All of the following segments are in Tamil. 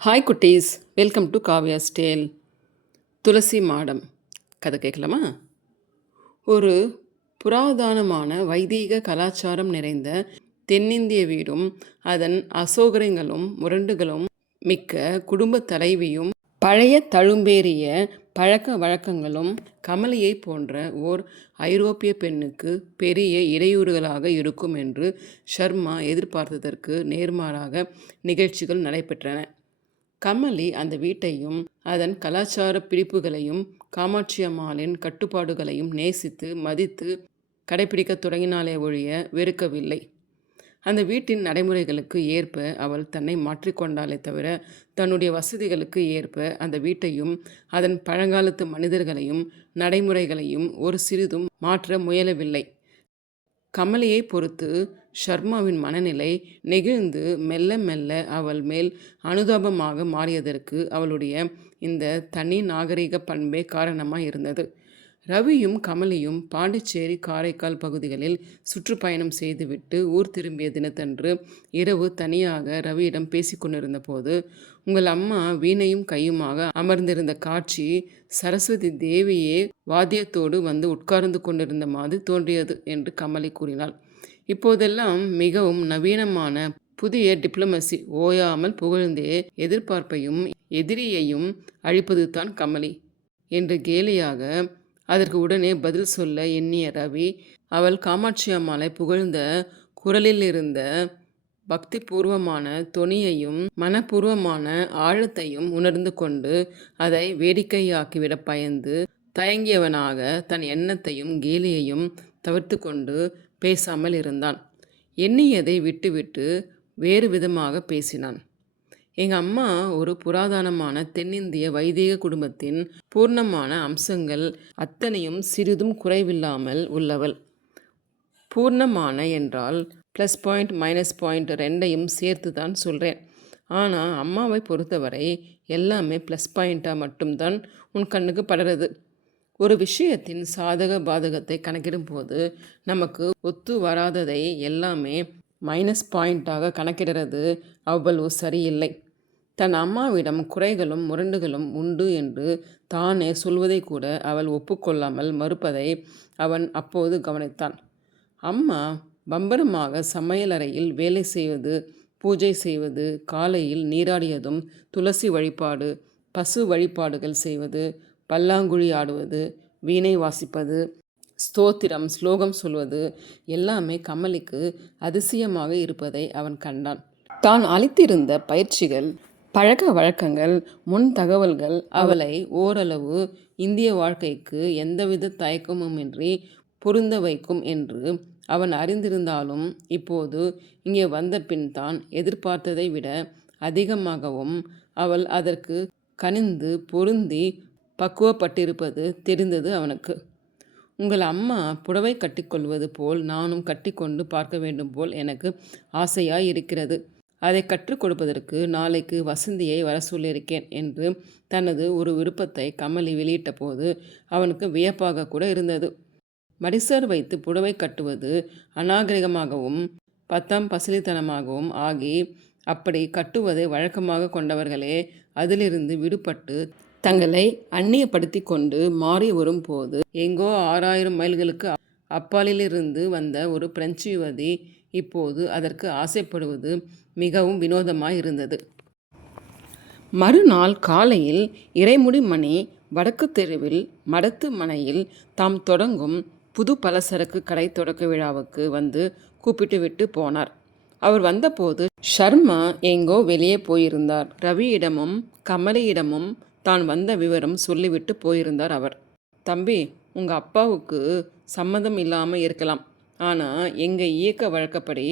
ஹாய் குட்டீஸ். வெல்கம் டு காவ்யா ஸ்டேல் துளசி மாடம். கதை கேட்கலாமா? ஒரு புராதனமான வைதீக கலாச்சாரம் நிறைந்த தென்னிந்திய வீடும் அதன் அசோகரங்களும் முரண்டுகளும் மிக்க குடும்ப தலைவியும் பழைய தழும்பேறிய பழக்க வழக்கங்களும் கமலியை போன்ற ஓர் ஐரோப்பிய பெண்ணுக்கு பெரிய இடையூறுகளாக இருக்கும் என்று ஷர்மா எதிர்பார்த்ததற்கு நேர்மாறாக நிகழ்ச்சிகள் நடைபெற்றன. கமலி அந்த வீட்டையும் அதன் கலாச்சார பிடிப்புகளையும் காமாட்சி அம்மாளின் கட்டுப்பாடுகளையும் நேசித்து மதித்து கடைபிடிக்க தொடங்கினாலே ஒழிய வெறுக்கவில்லை. அந்த வீட்டின் நடைமுறைகளுக்கு ஏற்ப அவள் தன்னை மாற்றிக்கொண்டாலே தவிர தன்னுடைய வசதிகளுக்கு ஏற்ப அந்த வீட்டையும் அதன் பழங்காலத்து மனிதர்களையும் நடைமுறைகளையும் ஒரு சிறிதும் மாற்ற முயலவில்லை. கமலியை பொறுத்து ஷர்மாவின் மனநிலை நெகிழ்ந்து மெல்ல மெல்ல அவள் மேல் அனுதாபமாக மாறியதற்கு அவளுடைய இந்த தனி நாகரிக பண்பே காரணமாக இருந்தது. ரவியும் கமலியும் பாண்டிச்சேரி காரைக்கால் பகுதிகளில் சுற்றுப்பயணம் செய்துவிட்டு ஊர் திரும்பிய தினத்தன்று இரவு தனியாக ரவியிடம் பேசிக்கொண்டிருந்த போது உங்கள் அம்மா வீணையும் கையுமாக அமர்ந்திருந்த காட்சி சரஸ்வதி தேவியே வாத்தியத்தோடு வந்து உட்கார்ந்து கொண்டிருந்த மாதிரி தோன்றியது என்று கமலி கூறினாள். இப்போதெல்லாம் மிகவும் நவீனமான புதிய டிப்ளமசி ஓயாமல் புகழ்ந்தே எதிர்பார்ப்பையும் எதிரியையும் அழிப்பது தான் கமலி என்று கேலியாக அதற்கு உடனே பதில் சொல்ல எண்ணிய ரவி அவள் காமாட்சி அம்மாளை புகழ்ந்த குரலில் இருந்த பக்தி பூர்வமான தொனியையும் மனப்பூர்வமான ஆழத்தையும் உணர்ந்து கொண்டு அதை வேடிக்கையாக்கிவிட பயந்து தயங்கியவனாக தன் எண்ணத்தையும் கேலியையும் தவிர்த்து கொண்டு பேசாமல் இருந்தான். எண்ணியதை விட்டுவிட்டு வேறு விதமாக பேசினான். எங்கள் அம்மா ஒரு புராதனமான தென்னிந்திய வைதீக குடும்பத்தின் பூர்ணமான அம்சங்கள் அத்தனையும் சிறிதும் குறைவில்லாமல் உள்ளவள். பூர்ணமான என்றால் ப்ளஸ் பாயிண்ட் மைனஸ் பாயிண்ட் ரெண்டையும் சேர்த்து தான் சொல்கிறேன் ஆனால் அம்மாவை பொறுத்தவரை எல்லாமே ப்ளஸ் பாயிண்ட்டாக மட்டும்தான் உன் கண்ணுக்கு படுறது. ஒரு விஷயத்தின் சாதக பாதகத்தை கணக்கிடும்போது நமக்கு ஒத்து வராததை எல்லாமே மைனஸ் பாயிண்ட்டாக கணக்கிடுறது அவ்வளவு சரியில்லை. தன் அம்மாவிடம் குறைகளும் முரண்டுகளும் உண்டு என்று தானே சொல்வதை கூட அவள் ஒப்புக்கொள்ளாமல் மறுப்பதை அவன் அப்போது கவனித்தான். அம்மா பம்பரமாக சமையலறையில் வேலை செய்வது பூஜை செய்வது காலையில் நீராடியதும் துளசி வழிபாடு பசு வழிபாடுகள் செய்வது பல்லாங்குழி ஆடுவது வீணை வாசிப்பது ஸ்தோத்திரம் ஸ்லோகம் சொல்வது எல்லாமே கமலிக்கு அதிசயமாக இருப்பதை அவன் கண்டான். தான் அளித்திருந்த பயிற்சிகள் பழக்க வழக்கங்கள் முன் தகவல்கள் அவளை ஓரளவு இந்திய வாழ்க்கைக்கு எந்தவித தயக்கமுமின்றி பொருந்த வைக்கும் என்று அவன் அறிந்திருந்தாலும் இப்போது இங்கே வந்த பின் தான் எதிர்பார்த்ததை விட அதிகமாகவும் அவள் அதற்கு கனிந்து பொருந்தி பக்குவப்பட்டிருப்பது தெரிந்தது அவனுக்கு. உங்கள் அம்மா புடவை கட்டிக்கொள்வது போல் நானும் கட்டிக்கொண்டு பார்க்க வேண்டும் போல் எனக்கு ஆசையாய் இருக்கிறது அதை கற்றுக் கொடுப்பதற்கு நாளைக்கு வசந்தியை வர சொல்லியிருக்கேன் என்று தனது ஒரு விருப்பத்தை கமலி வெளியிட்ட போது அவனுக்கு வியப்பாக கூட இருந்தது. மடிசர் வைத்து புடவை கட்டுவது அநாகரிகமாகவும் பத்தாம் பசிலித்தனமாகவும் ஆகி அப்படி கட்டுவதை வழக்கமாக கொண்டவர்களே அதிலிருந்து விடுபட்டு தங்களை அந்நியப்படுத்தி கொண்டு மாறி வரும் போது எங்கோ ஆறாயிரம் மைல்களுக்கு அப்பாலிலிருந்து வந்த ஒரு பிரெஞ்சு யுவதி இப்போது அதற்கு ஆசைப்படுவது மிகவும் வினோதமாய் இருந்தது. மறுநாள் காலையில் இறைமுடி மணி வடக்கு தெருவில் மடத்து மனையில் தாம் தொடங்கும் புது பலசரக்கு கடை தொடக்க விழாவுக்கு வந்து கூப்பிட்டு விட்டு போனார். அவர் வந்தபோது ஷர்மா எங்கோ வெளியே போயிருந்தார். ரவியிடமும் கமலியிடமும் தான் வந்த விவரம் சொல்லிவிட்டு போயிருந்தார் அவர். தம்பி உங்கள் அப்பாவுக்கு சம்மதம் இல்லாமல் இருக்கலாம். ஆனால் எங்கள் இயக்க வழக்கப்படி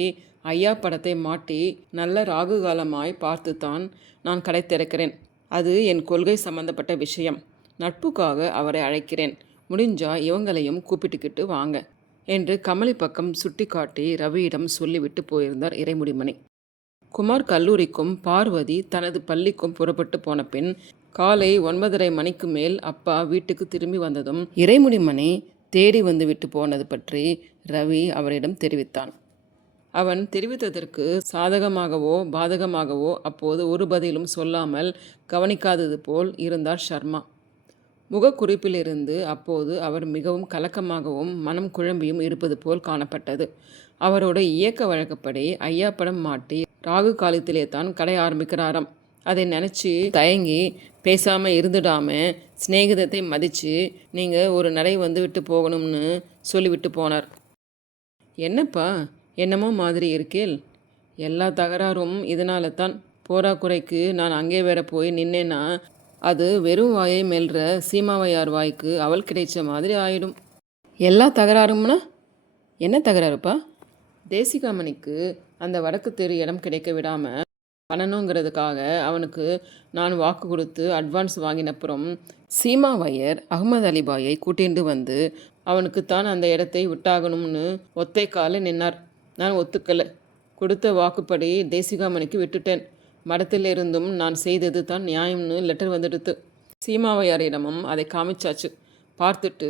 ஐயா படத்தை மாட்டி நல்ல ராகு காலமாய் பார்த்து தான் நான் கடை திறக்கிறேன். அது என் கொள்கை சம்பந்தப்பட்ட விஷயம். நட்புக்காக அவரை அழைக்கிறேன். முடிஞ்சா இவங்களையும் கூப்பிட்டுக்கிட்டு வாங்க என்று கமலி பக்கம் சுட்டிக்காட்டி ரவியிடம் சொல்லிவிட்டு போயிருந்தார் இறைமுடிமணி. குமார் கல்லூரிக்கும் பார்வதி தனது பள்ளிக்கும் புறப்பட்டு போன பின் காலை ஒன்பதரை மணிக்கு மேல் அப்பா வீட்டுக்கு திரும்பி வந்ததும் இறைமுடிமணி தேடி வந்துவிட்டு போனது பற்றி ரவி அவரிடம் தெரிவித்தான். அவன் தெரிவித்ததற்கு சாதகமாகவோ பாதகமாகவோ அப்போது ஒரு பதிலும் சொல்லாமல் கவனிக்காதது போல் இருந்தார் ஷர்மா. முகக்குறிப்பிலிருந்து அப்போது அவர் மிகவும் கலக்கமாகவும் மனம் குழம்பியும் இருப்பது போல் காணப்பட்டது. அவரோட இயக்க வழக்கப்படி ஐயா படம் மாட்டி ராகு காலத்திலே தான் கடை ஆரம்பிக்கிறாராம். அதை நினச்சி தயங்கி பேசாமல் இருந்துடாமல் சிநேகிதத்தை மதித்து நீங்கள் ஒரு நடை வந்து விட்டு போகணும்னு சொல்லிவிட்டு போனார். என்னப்பா? என்னமோ மாதிரி இருக்கேல். எல்லா தகராறும் இதனால தான் போராக்குறைக்கு நான் அங்கே வேற போய் நின்னேன்னா அது வெறும் வாயை மெல்ற சீமாவையார் வாய்க்கு அவள் கிடைச்ச மாதிரி ஆயிடும். எல்லா தகராறும்னா? என்ன தகராறுப்பா? தேசிகாமணிக்கு அந்த வடக்கு தெரு இடம் கிடைக்க விடாமல் பண்ணணுங்கிறதுக்காக அவனுக்கு நான் வாக்கு கொடுத்து அட்வான்ஸ் வாங்கினப்புறம் சீமாவையர் அகமது அலிபாயை கூட்டிண்டு வந்து அவனுக்கு தான் அந்த இடத்தை விட்டாகணும்னு ஒத்தை கால நின்னார். நான் ஒத்துக்கலை. கொடுத்த வாக்குப்படி தேசிகாமணிக்கு விட்டுட்டேன். மடத்தில் இருந்தும் நான் செய்தது தான் நியாயம்னு லெட்டர் வந்துடுத்து. சீமாவையாரிடமும் அதை காமிச்சாச்சு. பார்த்துட்டு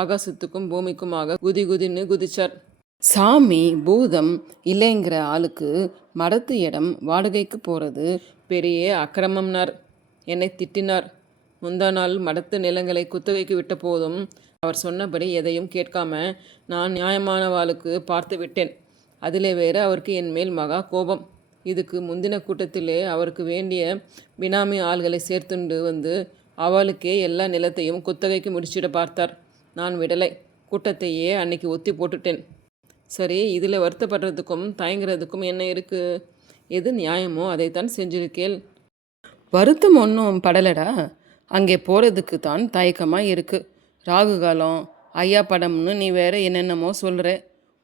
ஆகாசத்துக்கும் பூமிக்குமாக குதி குதின்னு குதிச்சார். சாமி பூதம் இல்லைங்கிற ஆளுக்கு மடத்து இடம் வாடகைக்கு போகிறது பெரிய அக்கிரமம்னார். என்னை திட்டினார். முந்தா நாள் மடத்து நிலங்களை குத்தகைக்கு விட்ட போதும் அவர் சொன்னபடி எதையும் கேட்காம நான் நியாயமானவாளுக்கு பார்த்து விட்டேன். அதிலே வேற அவருக்கு என் மேல் மகா கோபம். இதுக்கு முந்தின கூட்டத்திலே அவருக்கு வேண்டிய பினாமி ஆள்களை சேர்த்துண்டு வந்து அவளுக்கே எல்லா நிலத்தையும் குத்தகைக்கு முடிச்சிட பார்த்தார். நான் விடலை. கூட்டத்தையே அன்னைக்கு ஒத்தி போட்டுட்டேன். சரி இதில் வருத்தப்படுறதுக்கும் தயங்குறதுக்கும் என்ன இருக்குது எது நியாயமோ அதைத்தான் செஞ்சிருக்கேள். வருத்தம் ஒன்றும் படலடா. அங்கே போகிறதுக்கு தான் தயக்கமாக இருக்குது ராகு காலம் ஐயா படம்னு நீ வேற என்னென்னமோ சொல்கிற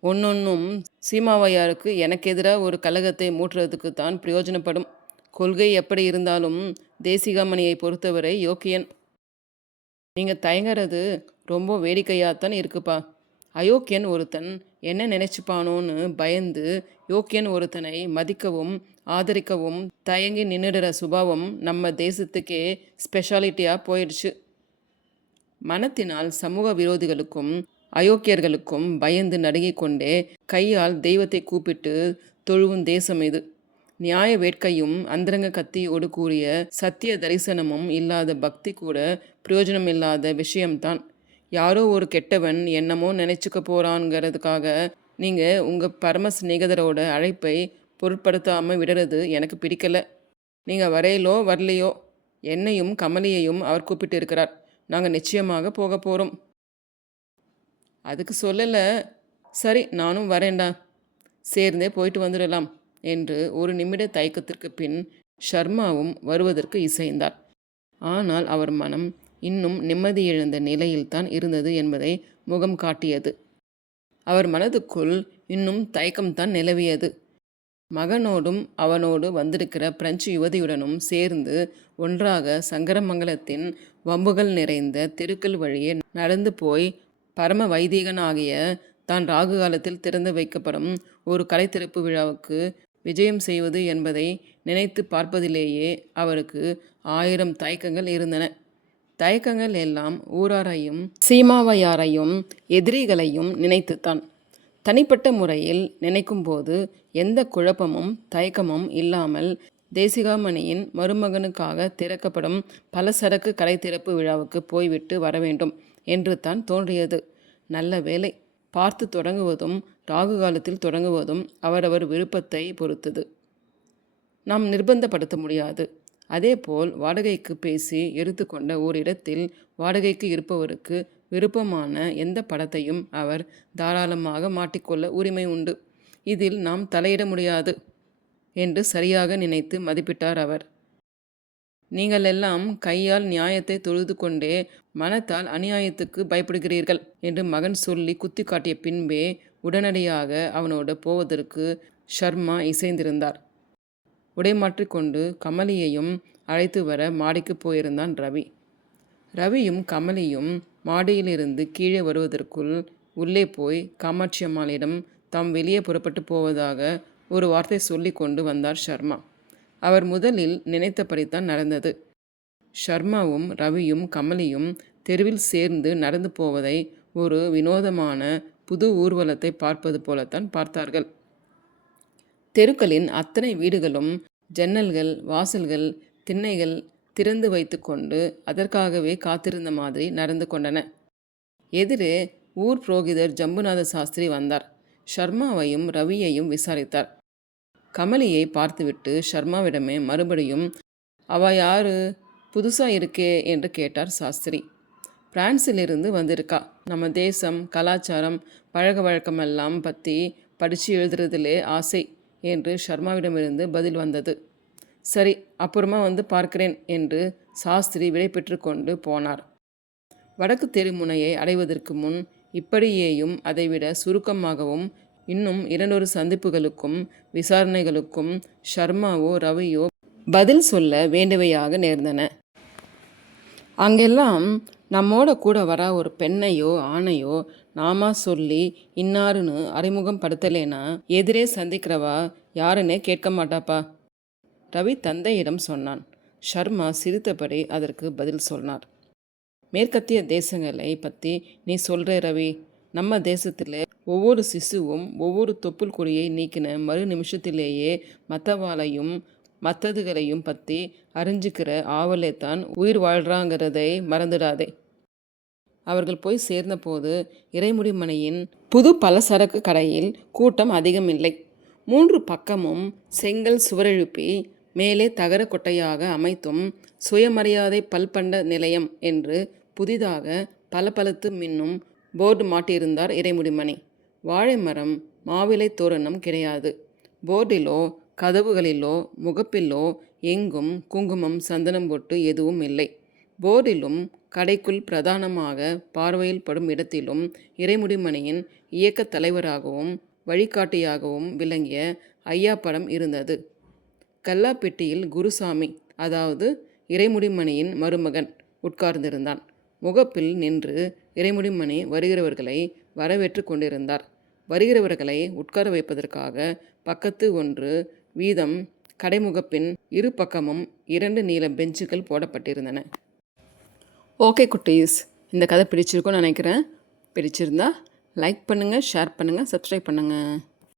ஒன்னொன்றும் சீமாவையாருக்கு எனக்கு எதிராக ஒரு கழகத்தை மூட்டுறதுக்கு தான் பிரயோஜனப்படும். கொள்கை எப்படி இருந்தாலும் தேசிகாமணியை பொறுத்தவரை யோக்கியன். நீங்கள் தயங்குறது ரொம்ப வேடிக்கையாகத்தான் இருக்குப்பா. அயோக்கியன் ஒருத்தன் என்ன நினைச்சுப்பானோன்னு பயந்து யோக்கியன் ஒருத்தனை மதிக்கவும் ஆதரிக்கவும் தயங்கி நின்றுடுற சுபாவம் நம்ம தேசத்துக்கே ஸ்பெஷாலிட்டியாக போயிடுச்சு. மனத்தினால் சமூக விரோதிகளுக்கும் அயோக்கியர்களுக்கும் பயந்து நடுங்கிக் கொண்டே கையால் தெய்வத்தை கூப்பிட்டு தொழுவும் தேசம் இது. நியாய வேட்கையும் அந்தரங்க கத்தியோடு கூறிய சத்திய தரிசனமும் இல்லாத பக்தி கூட பிரயோஜனம் இல்லாத விஷயம்தான். யாரோ ஒரு கெட்டவன் என்னமோ நினச்சிக்க போகிறான்ங்கிறதுக்காக நீங்கள் உங்கள் பரம சிநேகிதரோட அழைப்பை பொருட்படுத்தாமல் விடுறது எனக்கு பிடிக்கலை. நீங்கள் வரையிலோ வரலையோ என்னையும் கமலியையும் அவர் கூப்பிட்டு இருக்கிறார். நாங்கள் நிச்சயமாக போக போகிறோம் அதுக்கு சொல்லலை. சரி நானும் வரேன்டா. சேர்ந்தே போயிட்டு வந்துடலாம் என்று ஒரு நிமிட தயக்கத்திற்கு பின் ஷர்மாவும் வருவதற்கு இசைந்தார். ஆனால் அவர் மனம் இன்னும் நிம்மதியிழந்த நிலையில்தான் இருந்தது என்பதை முகம் காட்டியது. அவர் மனதுக்குள் இன்னும் தயக்கம்தான் நிலவியது. மகனோடும் அவனோடு வந்திருக்கிற பிரெஞ்சு யுவதியுடனும் சேர்ந்து ஒன்றாக சங்கரமங்கலத்தின் வம்புகள் நிறைந்த தெருக்கள் வழியே நடந்து போய் பரம வைதீகனாகிய தான் ராகு காலத்தில் திறந்து வைக்கப்படும் ஒரு கலைத்திறப்பு விழாவுக்கு விஜயம் செய்வது என்பதை நினைத்து பார்ப்பதிலேயே அவருக்கு ஆயிரம் தயக்கங்கள் இருந்தன. தயக்கங்கள் எல்லாம் ஊராரையும் சீமாவையாரையும் எதிரிகளையும் நினைத்துத்தான். தனிப்பட்ட முறையில் நினைக்கும்போது எந்த குழப்பமும் தயக்கமும் இல்லாமல் தேசிகாமணியின் மருமகனுக்காக திறக்கப்படும் பலசரக்கு கடை திறப்பு விழாவுக்கு போய்விட்டு வர வேண்டும் என்று தான் தோன்றியது. நல்ல வேலை பார்த்து தொடங்குவதும் ராகு காலத்தில் தொடங்குவதும் அவரவர் விருப்பத்தை பொறுத்தது. நாம் நிர்பந்தப்படுத்த முடியாது. அதேபோல் வாடகைக்கு பேசி எடுத்துக்கொண்ட ஓரிடத்தில் வாடகைக்கு இருப்பவருக்கு விருப்பமான எந்த படத்தையும் அவர் தாராளமாக மாட்டிக்கொள்ள உரிமை உண்டு. இதில் நாம் தலையிட முடியாது என்று சரியாக நினைத்து மதிப்பிட்டார் அவர். நீங்கள் எல்லாம் கையால் நியாயத்தை தொழுது கொண்டே மனத்தால் அநியாயத்துக்கு பயப்படுகிறீர்கள் என்று மகன் சொல்லி குத்தி காட்டிய பின்பே உடனடியாக அவனோடு போவதற்கு ஷர்மா இசைந்திருந்தார். உடைமாற்றிக்கொண்டு கமலியையும் அழைத்து வர மாடிக்கு போயிருந்தான் ரவி. ரவியும் கமலியும் மாடியிலிருந்து கீழே வருவதற்குள் உள்ளே போய் காமாட்சி அம்மாளிடம் தாம் வெளியே புறப்பட்டு போவதாக ஒரு வார்த்தை சொல்லி கொண்டு வந்தார் ஷர்மா. அவர் முதலில் நினைத்தபடித்தான் நடந்தது. ஷர்மாவும் ரவியும் கமலியும் தெருவில் சேர்ந்து நடந்து போவதை ஒரு வினோதமான புது ஊர்வலத்தை பார்ப்பது போலத்தான் பார்த்தார்கள். தெருக்களின் அத்தனை வீடுகளும் ஜன்னல்கள் வாசல்கள் திண்ணைகள் திறந்து வைத்துக்கொண்டு அதற்காகவே காத்திருந்த மாதிரி நடந்து கொண்டன. எதிரே ஊர் புரோகிதர் ஜம்புநாத சாஸ்திரி வந்தார். ஷர்மாவையும் ரவியையும் விசாரித்தார். கமலியை பார்த்துவிட்டு ஷர்மாவிடமே மறுபடியும் அவ யாரு? புதுசா இருக்கே என்று கேட்டார் சாஸ்திரி. பிரான்சிலிருந்து வந்திருக்கா. நம்ம தேசம் கலாச்சாரம் பழக வழக்கமெல்லாம் பற்றி படித்து எழுதுறதுலே ஆசை. என்று ஷர்மாவிடமிருந்து பதில் வந்தது. சரி அப்புறமா வந்து பார்க்கிறேன் என்று சாஸ்திரி விடை கொண்டு போனார். வடக்கு தெருமுனையை அடைவதற்கு முன் இப்படியேயும் அதைவிட சுருக்கமாகவும் இன்னும் இரண்டொரு சந்திப்புகளுக்கும் விசாரணைகளுக்கும் ஷர்மாவோ ரவியோ பதில் சொல்ல வேண்டவையாக நேர்ந்தன. அங்கெல்லாம் நம்மோட கூட வர ஒரு பெண்ணையோ ஆணையோ நாமா சொல்லி இன்னாருன்னு அறிமுகம் படுத்தலேனா எதிரே சந்திக்கிறவா யாருன்னே கேட்க மாட்டாப்பா. ரவி தந்தையிடம் சொன்னான். ஷர்மா சிரித்தபடி அதற்கு பதில் சொன்னார். மேற்கத்திய தேசங்களை பற்றி நீ சொல்கிற ரவி. நம்ம தேசத்தில் ஒவ்வொரு சிசுவும் ஒவ்வொரு தொப்புள் கொடியை நீக்கின மறு நிமிஷத்திலேயே மற்றவாளையும் மற்றதுகளையும் பற்றி அறிஞ்சிக்கிற ஆவலே தான் உயிர் வாழ்கிறாங்கிறதை மறந்துடாதே. அவர்கள் போய் சேர்ந்தபோது இறைமுடிமனையின் புது பலசரக்கு கடையில் கூட்டம் அதிகமில்லை. மூன்று பக்கமும் செங்கல் சுவரெழுப்பி மேலே தகர கொட்டையாக அமைத்தும் சுயமரியாதை பல்பண்ட நிலையம் என்று புதிதாக பளபளத்து மின்னும் போர்டு மாட்டியிருந்தார் இறைமுடிமணி வாழை மரம் மாவிலை தோரணம் கிடையாது. போர்டிலோ கதவுகளிலோ முகப்பிலோ எங்கும் குங்குமம் சந்தனம் பொட்டு எதுவும் இல்லை. போர்டிலும் கடைக்குள் பிரதானமாக பார்வையில் படும் இடத்திலும் இறைமுடிமணியின் இயக்கத் தலைவராகவும் வழிகாட்டியாகவும் விளங்கிய ஐயா படம் இருந்தது. கல்லாப்பெட்டியில் குருசாமி அதாவது இறைமுடிமணியின் மருமகன் உட்கார்ந்திருந்தான். முகப்பில் நின்று இறைமுடிமணி வருகிறவர்களை வரவேற்று கொண்டிருந்தார். வருகிறவர்களை உட்கார வைப்பதற்காக பக்கத்து ஒன்று வீதம் கடைமுகப்பின் இரு பக்கமும் இரண்டு நீள பெஞ்சுகள் போடப்பட்டிருந்தன. ஓகே குட்டீஸ். இந்த கதை பிடிச்சிருக்கும்னு நினைக்கிறேன். பிடிச்சிருந்தா லைக் பண்ணுங்கள் ஷேர் பண்ணுங்கள் சப்ஸ்கிரைப் பண்ணுங்கள்